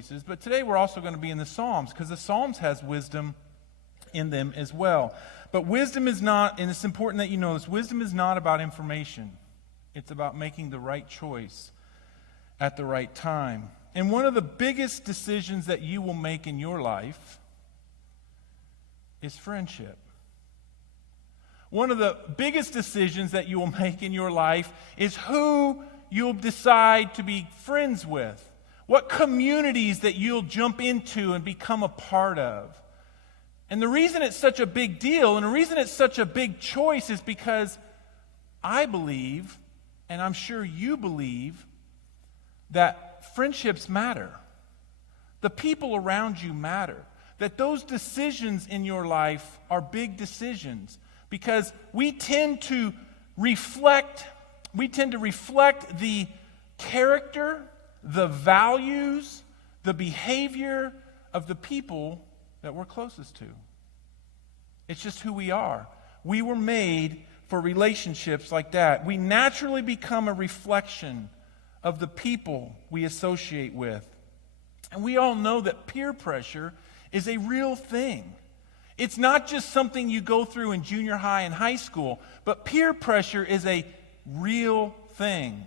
choices. But today we're also going to be in the Psalms, because the Psalms has wisdom in them as well. But wisdom is not, and it's important that you know this, wisdom is not about information. It's about making the right choice at the right time. And one of the biggest decisions that you will make in your life is friendship. One of the biggest decisions that you will make in your life is who you'll decide to be friends with. What communities that you'll jump into and become a part of. And the reason it's such a big deal, and the reason it's such a big choice, is because I believe, and I'm sure you believe, that friendships matter. The people around you matter. That those decisions in your life are big decisions. Because we tend to reflect the character, the values, the behavior of the people that we're closest to. It's just who we are. We were made for relationships like that. We naturally become a reflection of the people we associate with. And we all know that peer pressure is a real thing. It's not just something you go through in junior high and high school, but peer pressure is a real thing.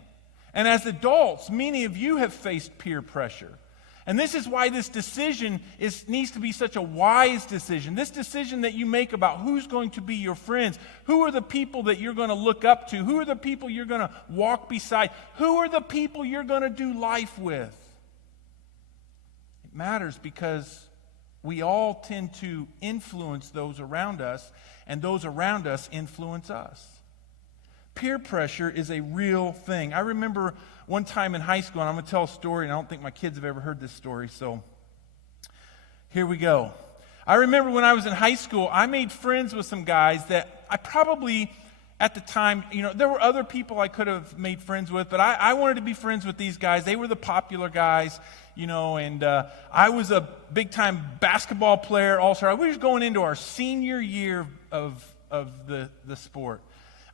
And as adults, many of you have faced peer pressure. And this is why this decision needs to be such a wise decision. This decision that you make about who's going to be your friends, who are the people that you're going to look up to, who are the people you're going to walk beside, who are the people you're going to do life with. It matters because we all tend to influence those around us, and those around us influence us. Peer pressure is a real thing. I remember one time in high school, and I'm going to tell a story, and I don't think my kids have ever heard this story, so here we go. I remember when I was in high school, I made friends with some guys that I probably, at the time, there were other people I could have made friends with, but I wanted to be friends with these guys. They were the popular guys, and I was a big-time basketball player also. We were going into our senior year of the sport.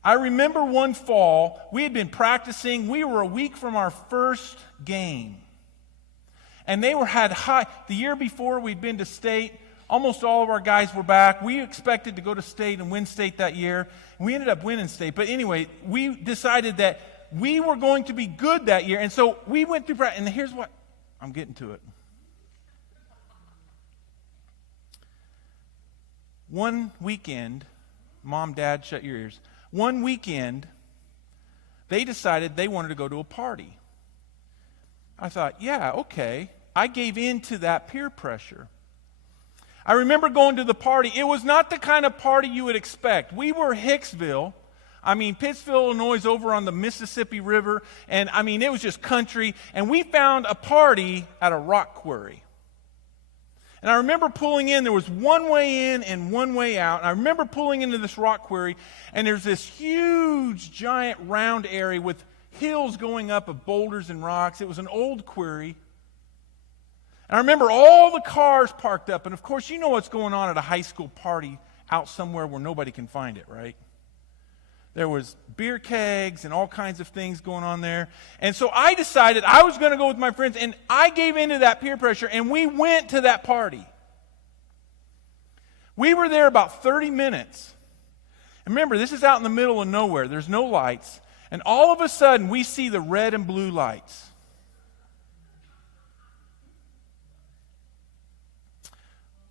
I remember one fall, we had been practicing. We were a week from our first game. And the year before we'd been to state. Almost all of our guys were back. We expected to go to state and win state that year. We ended up winning state. But anyway, we decided that we were going to be good that year. And so we went through practice. And here's what, I'm getting to it. One weekend, Mom, Dad, shut your ears. One weekend, they decided they wanted to go to a party. I thought, yeah, okay. I gave in to that peer pressure. I remember going to the party. It was not the kind of party you would expect. We were Hicksville. Pittsville, Illinois is over on the Mississippi River. And, it was just country. And we found a party at a rock quarry. And I remember pulling in. There was one way in and one way out. And I remember pulling into this rock quarry. And there's this huge, giant, round area with hills going up of boulders and rocks. It was an old quarry. And I remember all the cars parked up. And of course, you know what's going on at a high school party out somewhere where nobody can find it, right? There was beer kegs and all kinds of things going on there. And so I decided I was going to go with my friends. And I gave into that peer pressure. And we went to that party. We were there about 30 minutes. And remember, this is out in the middle of nowhere. There's no lights. And all of a sudden, we see the red and blue lights.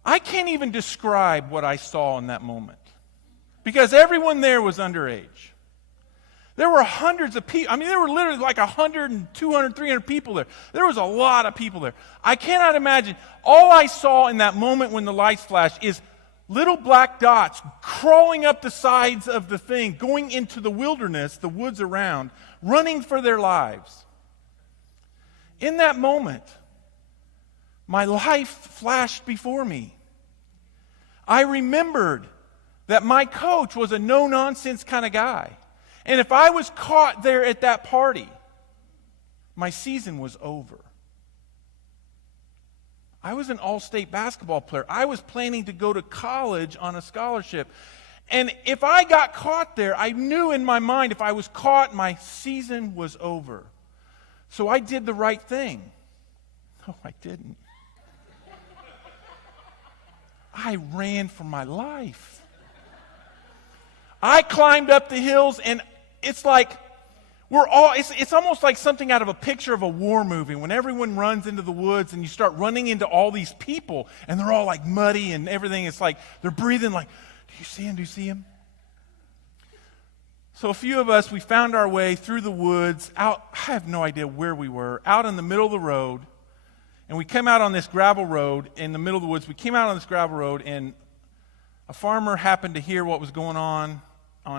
I can't even describe what I saw in that moment. Because everyone there was underage. There were hundreds of people. There were literally like 100 and 200, 300 people there. There was a lot of people there. I cannot imagine. All I saw in that moment when the lights flashed is little black dots crawling up the sides of the thing, going into the wilderness, the woods around, running for their lives. In that moment, my life flashed before me. I remembered that my coach was a no-nonsense kind of guy. And if I was caught there at that party, my season was over. I was an all-state basketball player. I was planning to go to college on a scholarship. And if I got caught there, I knew in my mind if I was caught, my season was over. So I did the right thing. No, I didn't. I ran for my life. I climbed up the hills, and it's like it's almost like something out of a picture of a war movie when everyone runs into the woods and you start running into all these people and they're all like muddy and everything. It's like they're breathing like, do you see him? Do you see him? So a few of us, we found our way through the woods out. I have no idea where we were, out in the middle of the road. And we came out on this gravel road in the middle of the woods. We came out on this gravel road, and a farmer happened to hear what was going on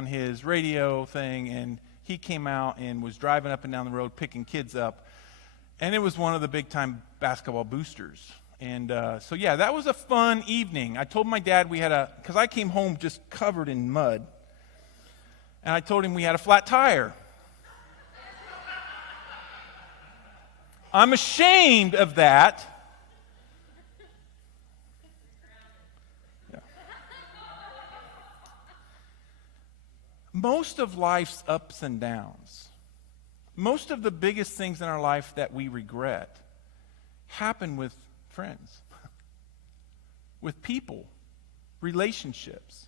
his radio thing, and he came out and was driving up and down the road picking kids up. And it was one of the big-time basketball boosters. And so, yeah, that was a fun evening. I told my dad because I came home just covered in mud. And I told him we had a flat tire. I'm ashamed of that. Yeah. Most of life's ups and downs, most of the biggest things in our life that we regret happen with friends, with people, relationships.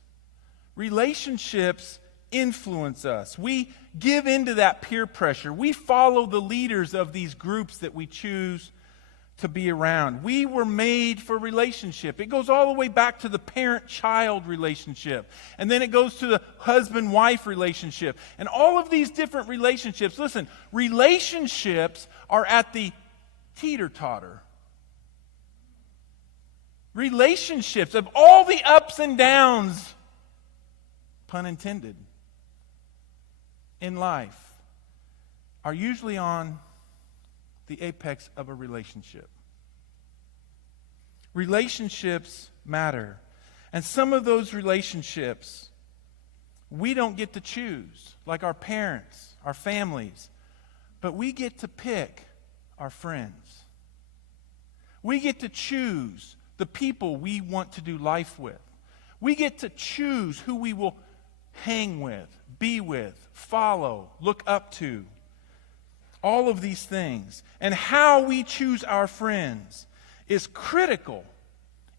Relationships influence us. We give into that peer pressure. We follow the leaders of these groups that we choose to be around. We were made for relationship. It goes all the way back to the parent-child relationship. And then it goes to the husband-wife relationship. And all of these different relationships. Listen, relationships are at the teeter-totter. Relationships of all the ups and downs, pun intended, in life are usually on the apex of a relationship. Relationships matter. And some of those relationships we don't get to choose, like our parents, our families, but we get to pick our friends. We get to choose the people we want to do life with. We get to choose who we will hang with, be with, follow, look up to. All of these things. And how we choose our friends is critical.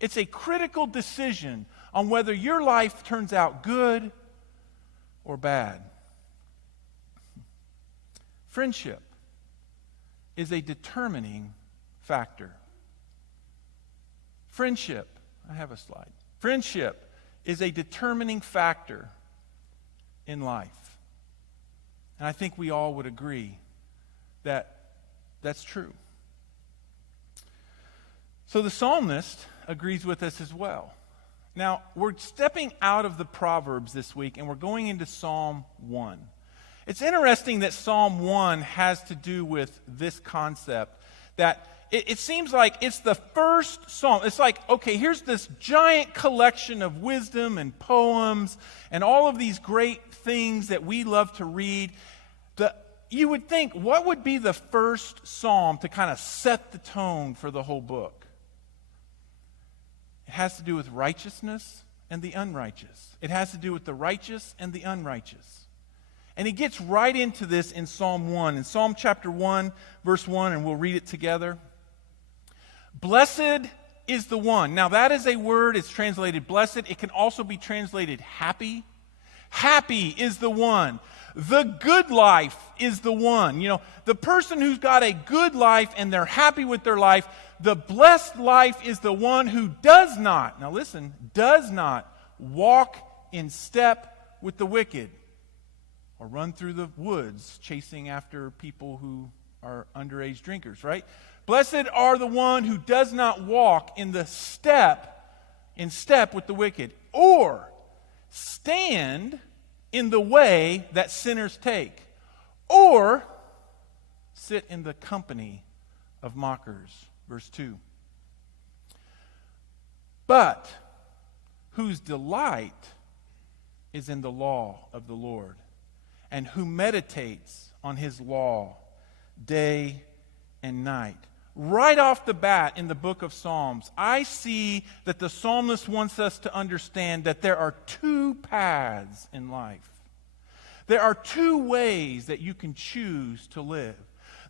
It's a critical decision on whether your life turns out good or bad. Friendship is a determining factor. Friendship, I have a slide. Friendship is a determining factor in life. And I think we all would agree that that's true. So the psalmist agrees with us as well. Now, we're stepping out of the Proverbs this week, and we're going into Psalm 1. It's interesting that Psalm 1 has to do with this concept, that it seems like it's the first psalm. It's like, okay, here's this giant collection of wisdom and poems and all of these great things that we love to read. You would think, what would be the first psalm to kind of set the tone for the whole book? It has to do with righteousness and the unrighteous. It has to do with the righteous and the unrighteous. And he gets right into this in Psalm 1. In Psalm chapter 1, verse 1, and we'll read it together. Blessed is the one. Now that is a word, it's translated blessed. It can also be translated happy. Happy is the one. The good life is the one. You know, the person who's got a good life and they're happy with their life, the blessed life is the one who does not, now listen, does not walk in step with the wicked or run through the woods chasing after people who are underage drinkers, right? Blessed are the one who does not walk in step with the wicked, or stand in the way that sinners take, or sit in the company of mockers. Verse 2. But whose delight is in the law of the Lord, and who meditates on his law day and night. Right off the bat in the book of Psalms, I see that the psalmist wants us to understand that there are two paths in life. There are two ways that you can choose to live.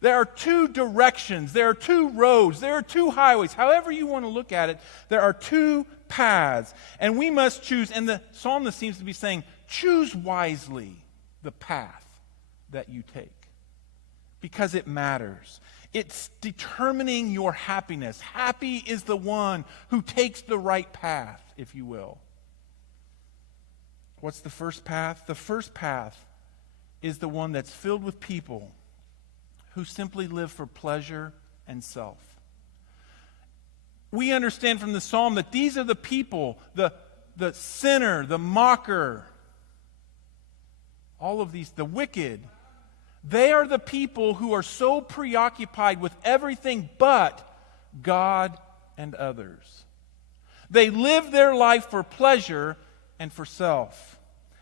There are two directions. There are two roads. There are two highways. However you want to look at it, there are two paths. And we must choose. And the psalmist seems to be saying, choose wisely the path that you take. Because it matters. It's determining your happiness. Happy is the one who takes the right path, if you will. What's the first path? The first path is the one that's filled with people who simply live for pleasure and self. We understand from the psalm that these are the people, the sinner, the mocker, all of these, the wicked. They are the people who are so preoccupied with everything but God and others. They live their life for pleasure and for self.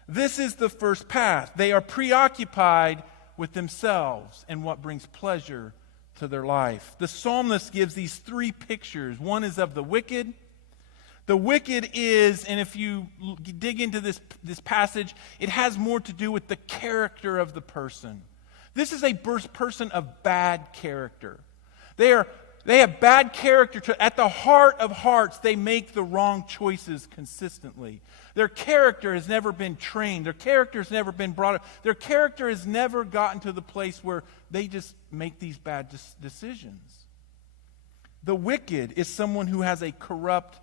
This is the first path. They are preoccupied with themselves and what brings pleasure to their life. The psalmist gives these three pictures. One is of the wicked. The wicked is, and if you dig into this passage, it has more to do with the character of the person. This is a person of bad character. They have bad character. At the heart of hearts, they make the wrong choices consistently. Their character has never been trained. Their character has never been brought up. Their character has never gotten to the place where they just make these bad decisions. The wicked is someone who has a corrupt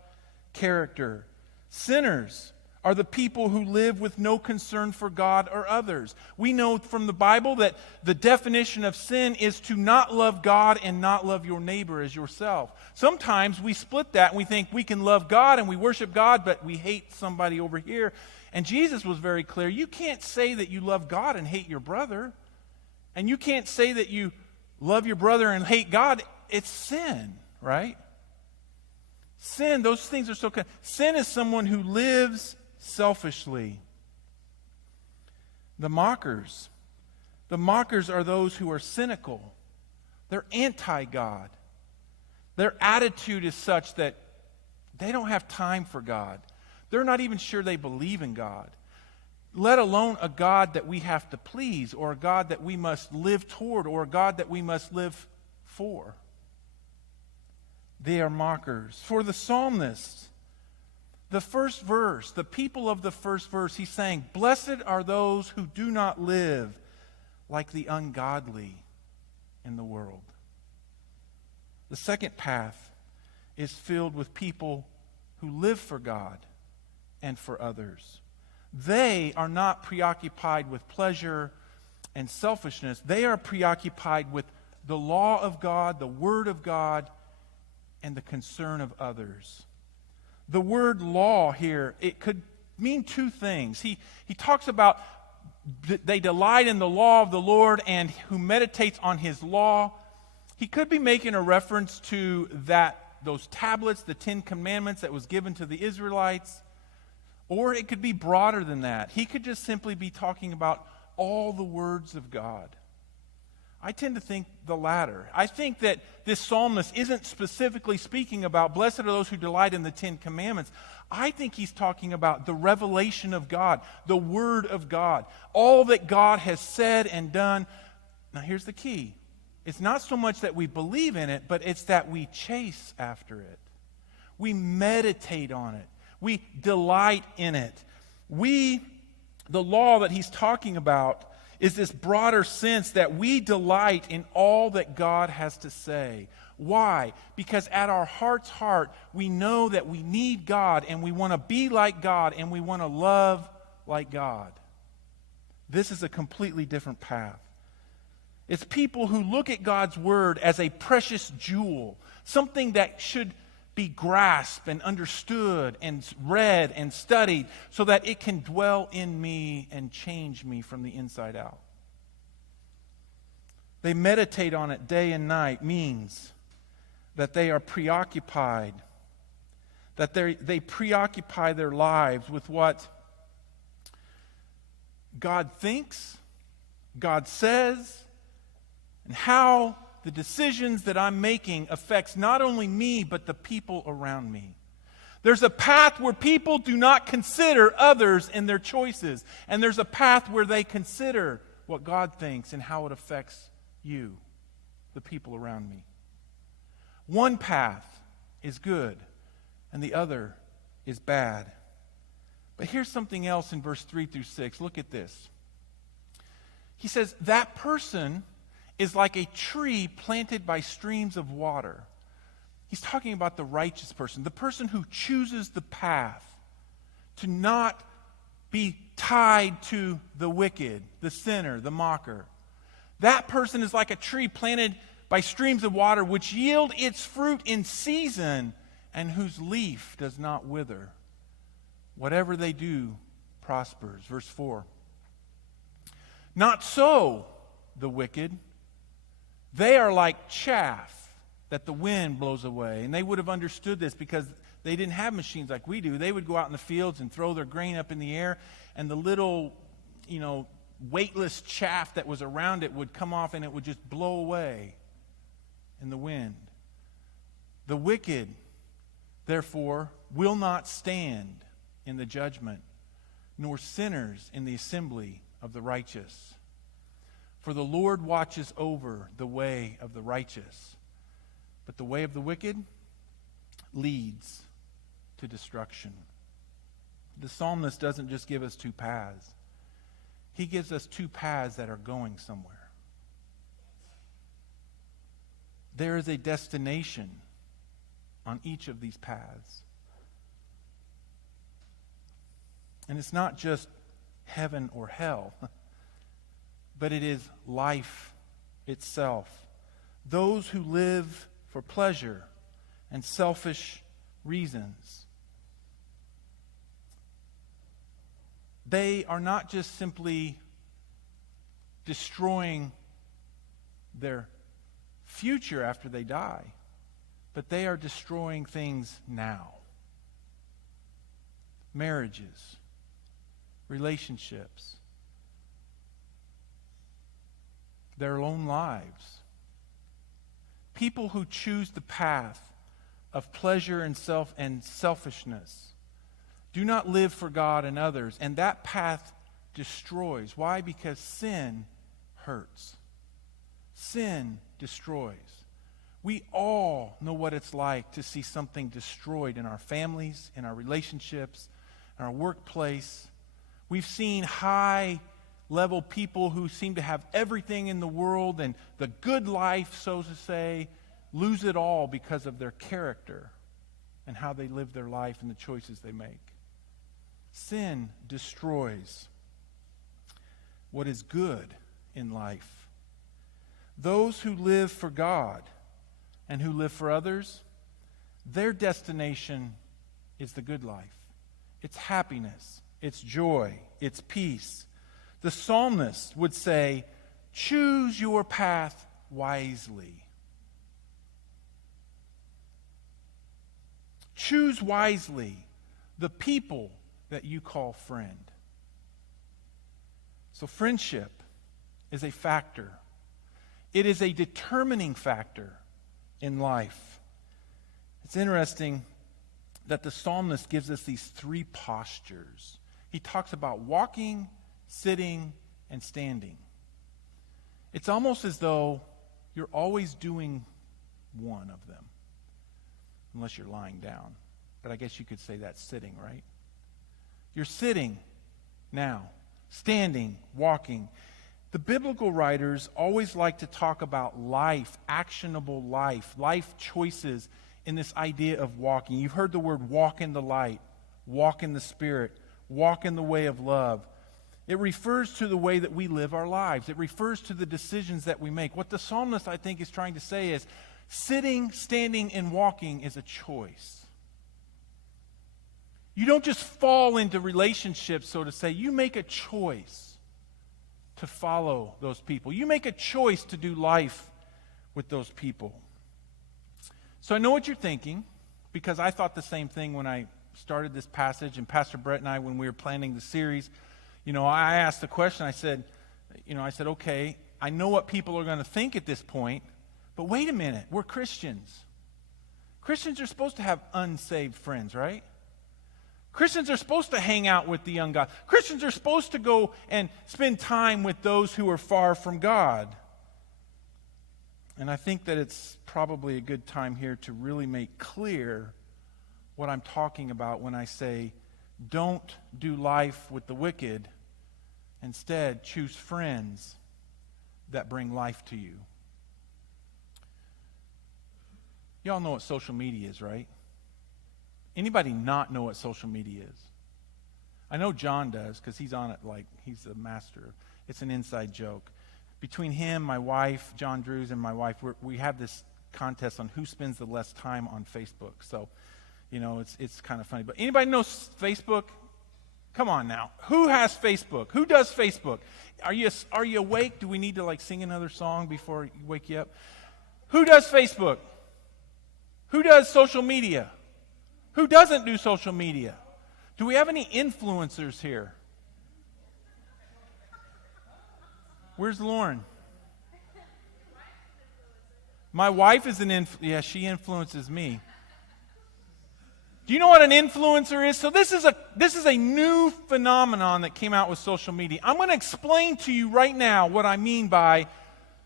character. Sinners are the people who live with no concern for God or others. We know from the Bible that the definition of sin is to not love God and not love your neighbor as yourself. Sometimes we split that and we think we can love God and we worship God, but we hate somebody over here. And Jesus was very clear. You can't say that you love God and hate your brother. And you can't say that you love your brother and hate God. It's sin, right? Sin, those things are so... Sin is someone who lives selfishly. The mockers are those who are cynical. They're anti-God. Their attitude is such that they don't have time for God. They're not even sure they believe in God, let alone a God that we have to please, or a God that we must live toward, or a God that we must live for. They are mockers. For the psalmist, the first verse, the people of the first verse, he's saying, blessed are those who do not live like the ungodly in the world. The second path is filled with people who live for God and for others. They are not preoccupied with pleasure and selfishness. They are preoccupied with the law of God, the Word of God, and the concern of others. The word law here, it could mean two things. He talks about they delight in the law of the Lord and who meditates on his law. He could be making a reference to those tablets, the 10 Commandments that was given to the Israelites. Or it could be broader than that. He could just simply be talking about all the words of God. I tend to think the latter. I think that this psalmist isn't specifically speaking about blessed are those who delight in the 10 Commandments. I think he's talking about the revelation of God, the Word of God, all that God has said and done. Now here's the key. It's not so much that we believe in it, but it's that we chase after it. We meditate on it. We delight in it. The law that he's talking about is this broader sense that we delight in all that God has to say. Why? Because at our heart's heart, we know that we need God and we want to be like God and we want to love like God. This is a completely different path. It's people who look at God's Word as a precious jewel, something that should be grasped and understood and read and studied so that it can dwell in me and change me from the inside out. They meditate on it day and night means that they are preoccupied, that they preoccupy their lives with what God thinks, God says, and how the decisions that I'm making affects not only me, but the people around me. There's a path where people do not consider others in their choices. And there's a path where they consider what God thinks and how it affects you. the people around me. One path is good, and the other is bad. But here's something else in verse 3 through 6. Look at this. He says, that person is like a tree planted by streams of water. He's talking about the righteous person, the person who chooses the path to not be tied to the wicked, the sinner, the mocker. That person is like a tree planted by streams of water, which yield its fruit in season, and whose leaf does not wither. Whatever they do prospers. Verse 4. Not so the wicked. They are like chaff that the wind blows away. And they would have understood this because they didn't have machines like we do. They would go out in the fields and throw their grain up in the air, and the little, weightless chaff that was around it would come off and it would just blow away in the wind. The wicked, therefore, will not stand in the judgment, nor sinners in the assembly of the righteous. For the Lord watches over the way of the righteous, but the way of the wicked leads to destruction. The psalmist doesn't just give us two paths. He gives us two paths that are going somewhere. There is a destination on each of these paths. And it's not just heaven or hell, but it is life itself. Those who live for pleasure and selfish reasons, they are not just simply destroying their future after they die, but they are destroying things now. Marriages, relationships, their own lives. People who choose the path of pleasure and selfishness do not live for God and others, and that path destroys. Why? Because sin hurts. Sin destroys. We all know what it's like to see something destroyed in our families, in our relationships, in our workplace. We've seen high-level people who seem to have everything in the world and the good life, so to say, lose it all because of their character and how they live their life and the choices they make. Sin destroys what is good in life. Those who live for God and who live for others, their destination is the good life. It's happiness, it's joy, it's peace. The psalmist would say, choose your path wisely. Choose wisely the people that you call friend. So friendship is a factor. It is a determining factor in life. It's interesting that the psalmist gives us these three postures. He talks about walking, sitting, and standing. It's almost as though you're always doing one of them, unless you're lying down. But I guess you could say that's sitting, right? You're sitting now, standing, walking. The biblical writers always like to talk about life, actionable life choices in this idea of walking. You've heard the word walk in the light, walk in the Spirit, walk in the way of love. It refers to the way that we live our lives. It refers to the decisions that we make. What the psalmist, I think, is trying to say is sitting, standing, and walking is a choice. You don't just fall into relationships, so to say. You make a choice to follow those people. You make a choice to do life with those people. So I know what you're thinking, because I thought the same thing when I started this passage, and Pastor Brett and I, when we were planning the series, I asked the question, I said, okay, I know what people are going to think at this point, but wait a minute, we're Christians. Christians are supposed to have unsaved friends, right? Christians are supposed to hang out with the young God. Christians are supposed to go and spend time with those who are far from God. And I think that it's probably a good time here to really make clear what I'm talking about when I say, don't do life with the wicked. Instead, choose friends that bring life to you. Y'all know what social media is, right? Anybody not know what social media is? I know John does because he's on it like he's a master. It's an inside joke. Between him, my wife, John Drews, and my wife, we have this contest on who spends the less time on Facebook. So, it's kind of funny. But anybody know Facebook? Come on now. Who has Facebook? Who does Facebook? Are you awake? Do we need to sing another song before we wake you up? Who does Facebook? Who does social media? Who doesn't do social media? Do we have any influencers here? Where's Lauren? My wife is she influences me. Do you know what an influencer is? So this is a new phenomenon that came out with social media. I'm going to explain to you right now what I mean by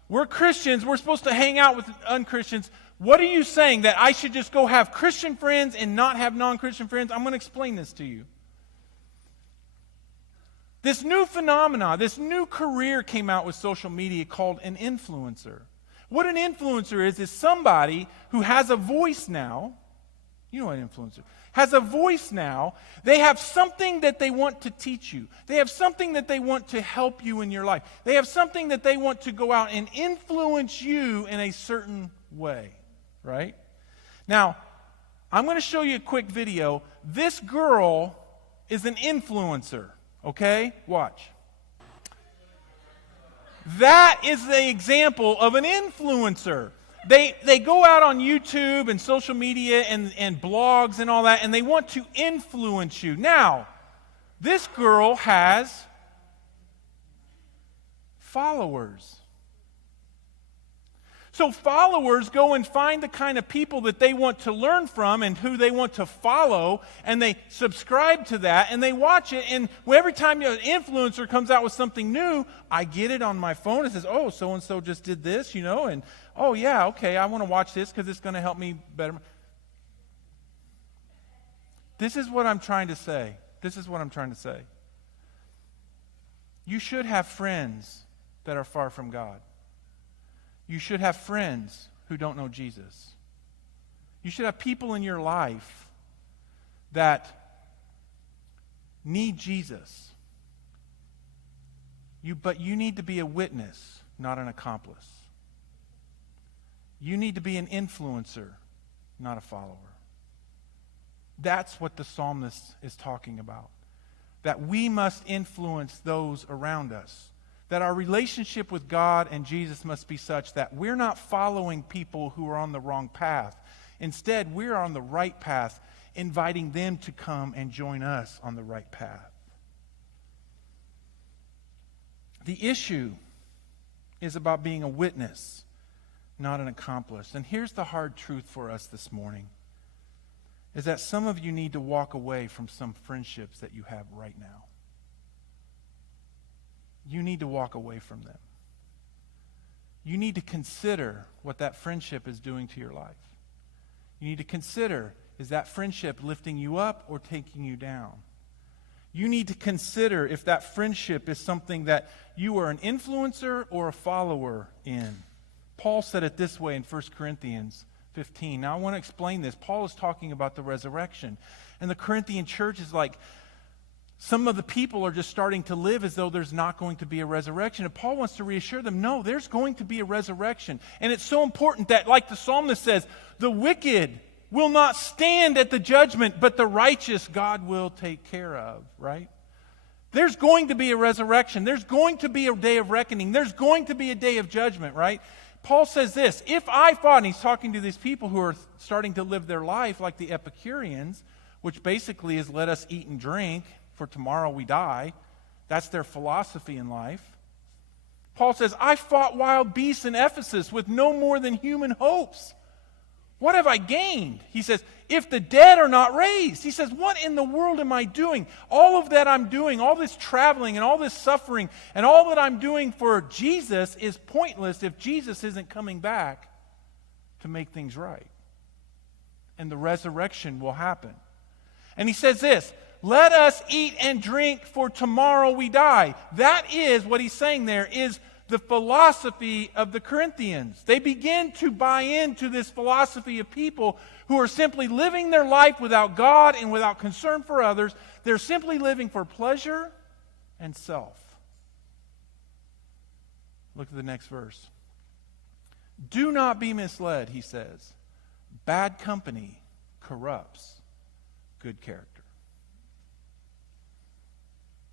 we're Christians, we're supposed to hang out with unchristians. What are you saying? That I should just go have Christian friends and not have non-Christian friends? I'm going to explain this to you. This new phenomenon, this new career came out with social media called an influencer. What an influencer is somebody who has a voice now. You know what an influencer has a voice now. They have something that they want to teach you. They have something that they want to help you in your life. They have something that they want to go out and influence you in a certain way. Right? Now, I'm going to show you a quick video. This girl is an influencer. Okay? Watch. That is the example of an influencer. They go out on YouTube and social media and blogs and all that, and they want to influence you. Now, this girl has followers. So followers go and find the kind of people that they want to learn from and who they want to follow, and they subscribe to that, and they watch it, and every time an influencer comes out with something new, I get it on my phone. It says, oh, so-and-so just did this, and oh, yeah, okay, I want to watch this because it's going to help me better. This is what I'm trying to say. You should have friends that are far from God. You should have friends who don't know Jesus. You should have people in your life that need Jesus. But you need to be a witness, not an accomplice. You need to be an influencer, not a follower. That's what the psalmist is talking about. That we must influence those around us. That our relationship with God and Jesus must be such that we're not following people who are on the wrong path. Instead, we're on the right path, inviting them to come and join us on the right path. The issue is about being a witness, not an accomplice. And here's the hard truth for us this morning, is that some of you need to walk away from some friendships that you have right now. You need to walk away from them. You need to consider what that friendship is doing to your life. You need to consider, is that friendship lifting you up or taking you down? You need to consider if that friendship is something that you are an influencer or a follower in. Paul said it this way in 1 Corinthians 15. Now I want to explain this. Paul is talking about the resurrection. And the Corinthian church is like, some of the people are just starting to live as though there's not going to be a resurrection. And Paul wants to reassure them, no, there's going to be a resurrection. And it's so important that, like the psalmist says, the wicked will not stand at the judgment, but the righteous God will take care of, right? There's going to be a resurrection. There's going to be a day of reckoning. There's going to be a day of judgment, right? Paul says this, if I thought, and he's talking to these people who are starting to live their life like the Epicureans, which basically is let us eat and drink, for tomorrow we die. That's their philosophy in life. Paul says, I fought wild beasts in Ephesus with no more than human hopes. What have I gained? He says, if the dead are not raised? He says, what in the world am I doing? All of that I'm doing, all this traveling and all this suffering and all that I'm doing for Jesus is pointless if Jesus isn't coming back to make things right. And the resurrection will happen. And he says this, let us eat and drink, for tomorrow we die. That is what he's saying there, is the philosophy of the Corinthians. They begin to buy into this philosophy of people who are simply living their life without God and without concern for others. They're simply living for pleasure and self. Look at the next verse. Do not be misled, he says. Bad company corrupts good character.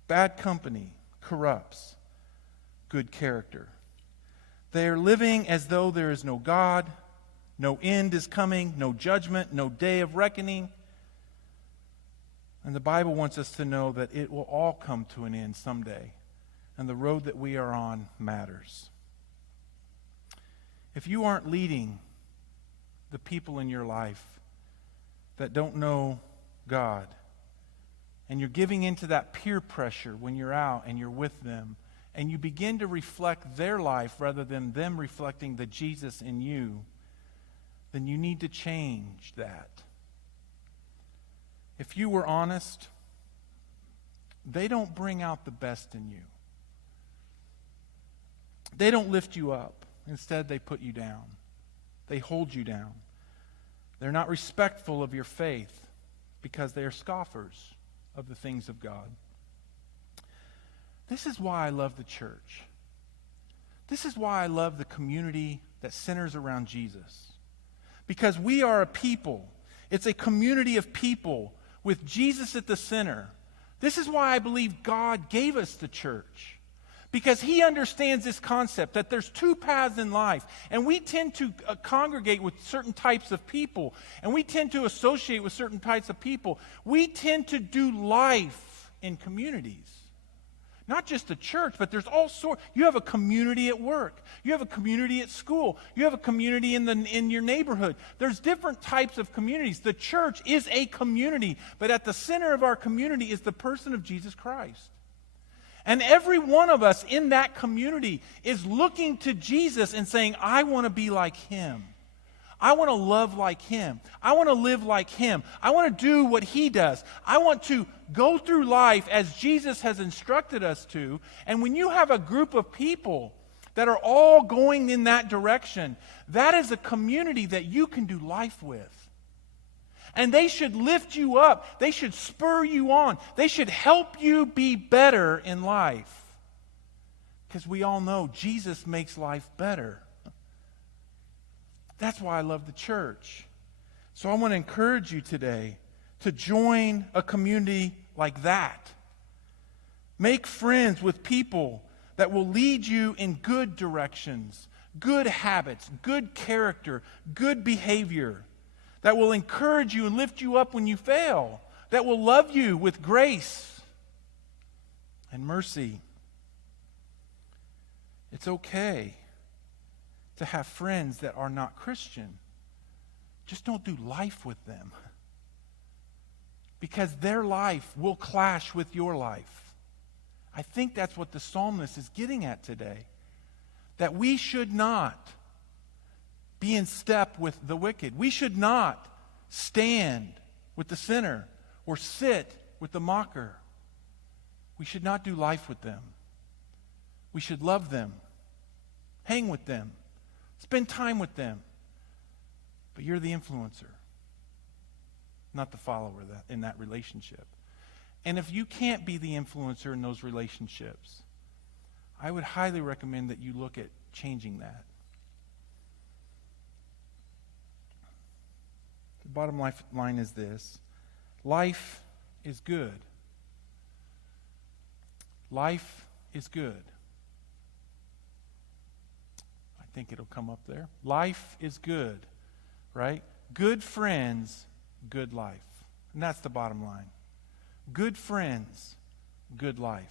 Bad company corrupts good character. They are living as though there is no God, no end is coming, no judgment, no day of reckoning. And the Bible wants us to know that it will all come to an end someday. And the road that we are on matters. If you aren't leading the people in your life that don't know God, and you're giving into that peer pressure when you're out and you're with them, and you begin to reflect their life rather than them reflecting the Jesus in you, then you need to change that. If you were honest, they don't bring out the best in you. They don't lift you up. Instead, they put you down. They hold you down. They're not respectful of your faith because they are scoffers of the things of God. This is why I love the church. This is why I love the community that centers around Jesus. Because we are a people. It's a community of people with Jesus at the center. This is why I believe God gave us the church. Because he understands this concept that there's two paths in life. And we tend to congregate with certain types of people. And we tend to associate with certain types of people. We tend to do life in communities. Not just a church, but there's all sorts. You have a community at work. You have a community at school. You have a community in your neighborhood. There's different types of communities. The church is a community. But at the center of our community is the person of Jesus Christ. And every one of us in that community is looking to Jesus and saying, I want to be like him. I want to love like him. I want to live like him. I want to do what he does. I want to go through life as Jesus has instructed us to. And when you have a group of people that are all going in that direction, that is a community that you can do life with. And they should lift you up. They should spur you on. They should help you be better in life. Because we all know Jesus makes life better. That's why I love the church. So I want to encourage you today to join a community like that. Make friends with people that will lead you in good directions, good habits, good character, good behavior, that will encourage you and lift you up when you fail, that will love you with grace and mercy. It's okay to have friends that are not Christian. Just don't do life with them. Because their life will clash with your life. I think that's what the psalmist is getting at today. That we should not be in step with the wicked. We should not stand with the sinner or sit with the mocker. We should not do life with them. We should love them, hang with them, spend time with them. But you're the influencer, not the follower in that relationship. And if you can't be the influencer in those relationships, I would highly recommend that you look at changing that. The bottom line is this. Life is good. Life is good. I think it'll come up there. Life is good, right? Good friends, good life. And that's the bottom line. Good friends, good life.